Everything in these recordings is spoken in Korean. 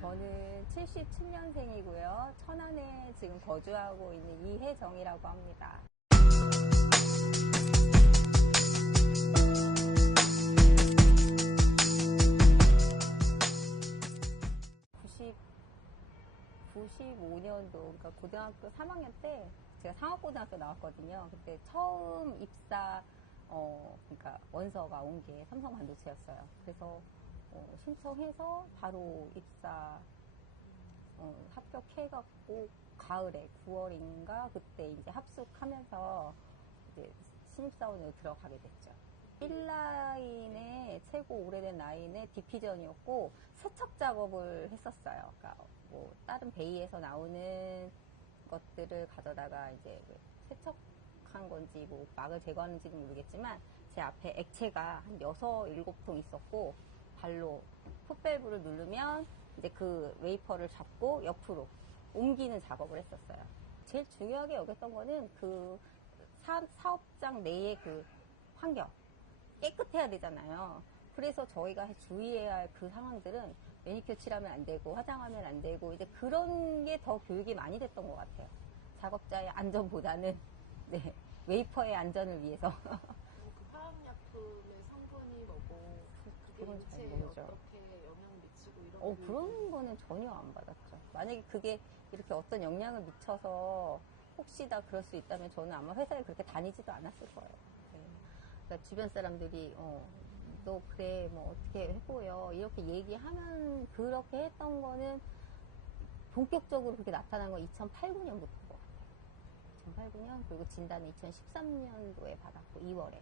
저는 77년생이고요. 천안에 지금 거주하고 있는 이혜정이라고 합니다. 95년도, 그러니까 고등학교 3학년 때 제가 상업고등학교 나왔거든요. 그때 처음 입사, 그러니까 원서가 온 게 삼성반도체였어요. 그래서 신청해서 바로 입사 합격해갖고 가을에 9월인가 그때 이제 합숙하면서 이제 신입사원으로 들어가게 됐죠. 1라인의 최고 오래된 라인의 디피전이었고 세척 작업을 했었어요. 그러니까 뭐 다른 베이에서 나오는 것들을 가져다가 이제 세척한 건지 뭐 막을 제거하는지는 모르겠지만 제 앞에 액체가 한 6, 7통 있었고 발로 풋밸브를 누르면 이제 그 웨이퍼를 잡고 옆으로 옮기는 작업을 했었어요. 제일 중요하게 여겼던 거는 그 사업장 내의 그 환경 깨끗해야 되잖아요. 그래서 저희가 주의해야 할 그 상황들은 매니큐어 칠하면 안 되고 화장하면 안 되고 이제 그런 게 더 교육이 많이 됐던 것 같아요. 작업자의 안전보다는 네, 웨이퍼의 안전을 위해서. 그 화학약품의 성분이 뭐고 그게 인체에 어떻게 영향을 미치고 이런 그런 거는 전혀 안 받았죠. 만약에 그게 이렇게 어떤 영향을 미쳐서 혹시나 그럴 수 있다면 저는 아마 회사에 그렇게 다니지도 않았을 거예요. 네. 그러니까 주변 사람들이 너 그래 뭐 어떻게 해보여 이렇게 얘기하면 그렇게 했던 거는 본격적으로 그렇게 나타난 건 2008, 9년부터인 것 같아요. 2008, 9년 그리고 진단은 2013년도에 받았고 2월에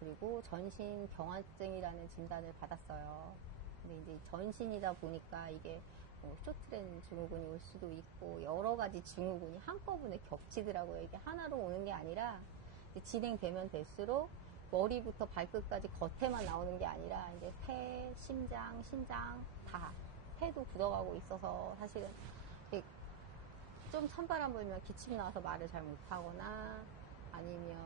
그리고 전신 경화증이라는 진단을 받았어요. 근데 이제 전신이다 보니까 이게 쇼트렌 증후군이 올 수도 있고 여러 가지 증후군이 한꺼번에 겹치더라고요. 이게 하나로 오는 게 아니라 진행되면 될수록 머리부터 발끝까지 겉에만 나오는 게 아니라 이제 폐, 심장, 신장 다 폐도 굳어가고 있어서 사실은 좀 찬바람 불면 기침 나와서 말을 잘 못하거나 아니면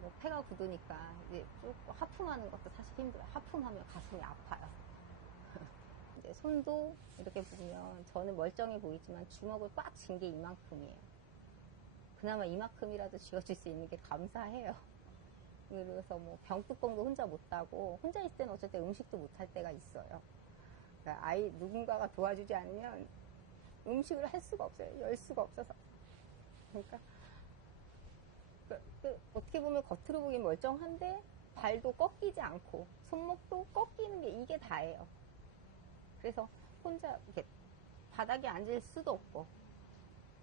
뭐 폐가 굳으니까 이제 쭉 하품하는 것도 사실 힘들어요. 하품하면 가슴이 아파요. 이제 손도 이렇게 보면 저는 멀쩡해 보이지만 주먹을 꽉 쥔 게 이만큼이에요. 그나마 이만큼이라도 쥐어줄 수 있는 게 감사해요. 그래서 뭐 병뚜껑도 혼자 못 따고 혼자 있을 때는 어쩔 때 음식도 못 할 때가 있어요. 그러니까 누군가가 도와주지 않으면 음식을 할 수가 없어요. 열 수가 없어서. 그러니까 어떻게 보면 겉으로 보기엔 멀쩡한데 발도 꺾이지 않고 손목도 꺾이는 게 이게 다예요. 그래서 혼자 이렇게 바닥에 앉을 수도 없고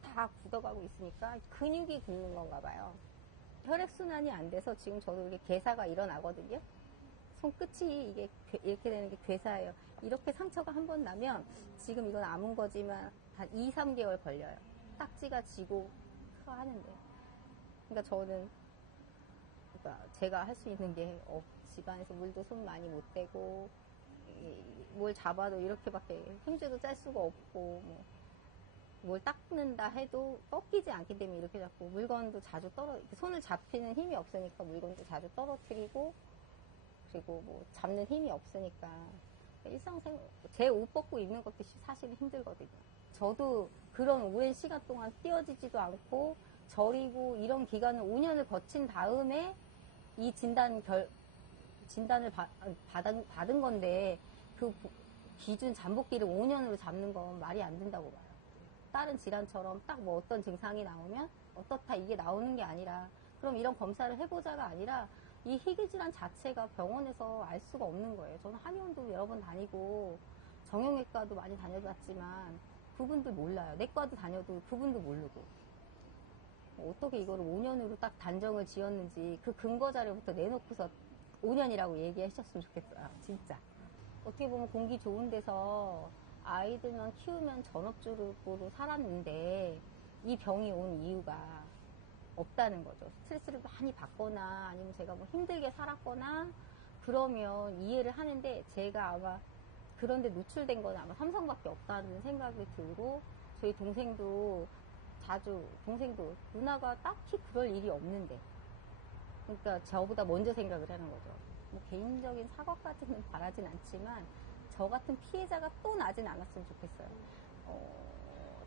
다 굳어가고 있으니까 근육이 굳는 건가 봐요. 혈액순환이 안 돼서 지금 저도 이렇게 괴사가 일어나거든요. 손끝이 이게 이렇게 되는 게 괴사예요. 이렇게 상처가 한 번 나면 지금 이건 아문 거지만 한 2, 3개월 걸려요. 딱지가 지고 하는데. 그러니까 저는 제가 할 수 있는 게 집안에서 물도 손 많이 못 대고 뭘 잡아도 이렇게밖에 힘줘도 짤 수가 없고 뭘 닦는다 해도 꺾이지 않기 때문에 이렇게 잡고 물건도 자주 손을 잡히는 힘이 없으니까 물건도 자주 떨어뜨리고 그리고 뭐 잡는 힘이 없으니까 제 옷 벗고 입는 것도 사실 힘들거든요. 저도 그런 오랜 시간 동안 띄어지지도 않고 저리고 이런 기간을 5년을 거친 다음에 이 진단을 받은 건데 그 기준 잠복기를 5년으로 잡는 건 말이 안 된다고 봐요. 다른 질환처럼 딱 뭐 어떤 증상이 나오면 어떻다 이게 나오는 게 아니라 그럼 이런 검사를 해보자가 아니라 이 희귀질환 자체가 병원에서 알 수가 없는 거예요. 저는 한의원도 여러 번 다니고 정형외과도 많이 다녀봤지만 그분들 몰라요. 내과도 다녀도 그분도 모르고 어떻게 이거를 5년으로 딱 단정을 지었는지 그 근거 자료부터 내놓고서 5년이라고 얘기하셨으면 좋겠어요. 진짜. 어떻게 보면 공기 좋은 데서 아이들만 키우면 전업주부로 살았는데 이 병이 온 이유가 없다는 거죠. 스트레스를 많이 받거나 아니면 제가 뭐 힘들게 살았거나 그러면 이해를 하는데 제가 아마 그런데 노출된 건 아마 삼성밖에 없다는 생각이 들고 저희 동생도 누나가 딱히 그럴 일이 없는데 그러니까 저보다 먼저 생각을 하는 거죠. 뭐 개인적인 사과까지는 바라진 않지만 저 같은 피해자가 또 나진 않았으면 좋겠어요.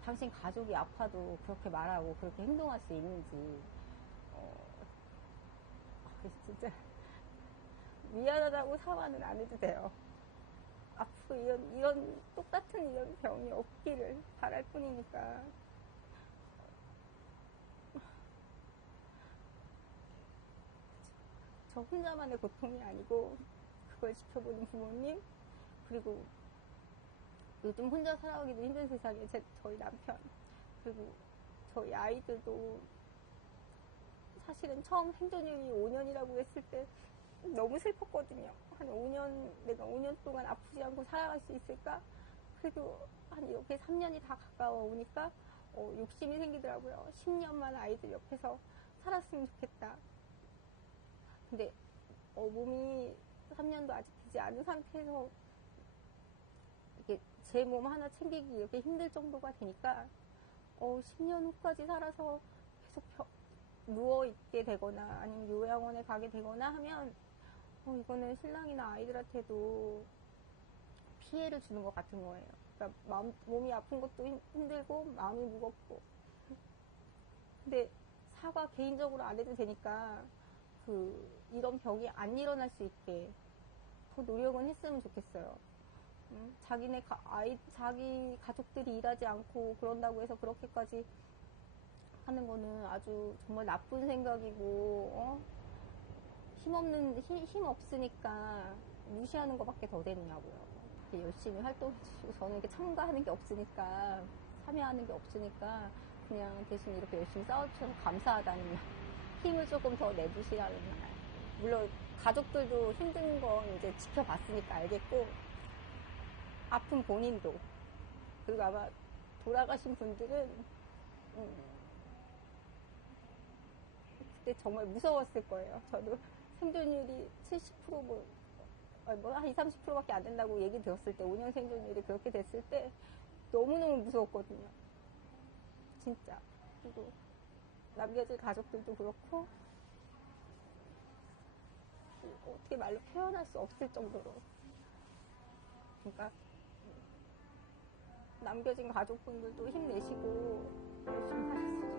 당신 가족이 아파도 그렇게 말하고 그렇게 행동할 수 있는지 진짜 미안하다고 사과는 안 해도 돼요. 앞으로 이런 똑같은 이런 병이 없기를 바랄 뿐이니까. 저 혼자만의 고통이 아니고 그걸 지켜보는 부모님, 그리고 요즘 혼자 살아가기도 힘든 세상에 저희 남편, 그리고 저희 아이들도 사실은 처음 생존율이 5년이라고 했을 때 너무 슬펐거든요. 한 5년, 내가 5년 동안 아프지 않고 살아갈 수 있을까? 그래도 한 이렇게 3년이 다 가까워 오니까 욕심이 생기더라고요. 10년만 아이들 옆에서 살았으면 좋겠다. 근데 몸이 3년도 아직 되지 않은 상태에서 이렇게 제 몸 하나 챙기기 이렇게 힘들 정도가 되니까 10년 후까지 살아서 계속 누워있게 되거나 아니면 요양원에 가게 되거나 하면 이거는 신랑이나 아이들한테도 피해를 주는 것 같은 거예요. 그러니까 몸이 아픈 것도 힘들고 마음이 무겁고. 근데 사과 개인적으로 안 해도 되니까 이런 병이 안 일어날 수 있게 더 노력은 했으면 좋겠어요. 자기 가족들이 일하지 않고 그런다고 해서 그렇게까지 하는 거는 아주 정말 나쁜 생각이고, 힘 없으니까 무시하는 것밖에 더 되느냐고요. 열심히 활동해주시고, 저는 이렇게 참가하는 게 없으니까, 참여하는 게 없으니까, 그냥 대신 이렇게 열심히 싸워주셔서 감사하다는 말, 힘을 조금 더 내주시라는 말. 물론, 가족들도 힘든 건 이제 지켜봤으니까 알겠고, 아픈 본인도, 그리고 아마 돌아가신 분들은, 그때 정말 무서웠을 거예요. 저도 생존율이 70% 한 20, 30%밖에 안 된다고 얘기 들었을 때, 5년 생존율이 그렇게 됐을 때 너무너무 무서웠거든요. 진짜. 그리고 남겨질 가족들도 그렇고 어떻게 말로 표현할 수 없을 정도로. 그러니까 남겨진 가족분들도 힘내시고 열심히 하셨으면 좋겠어요.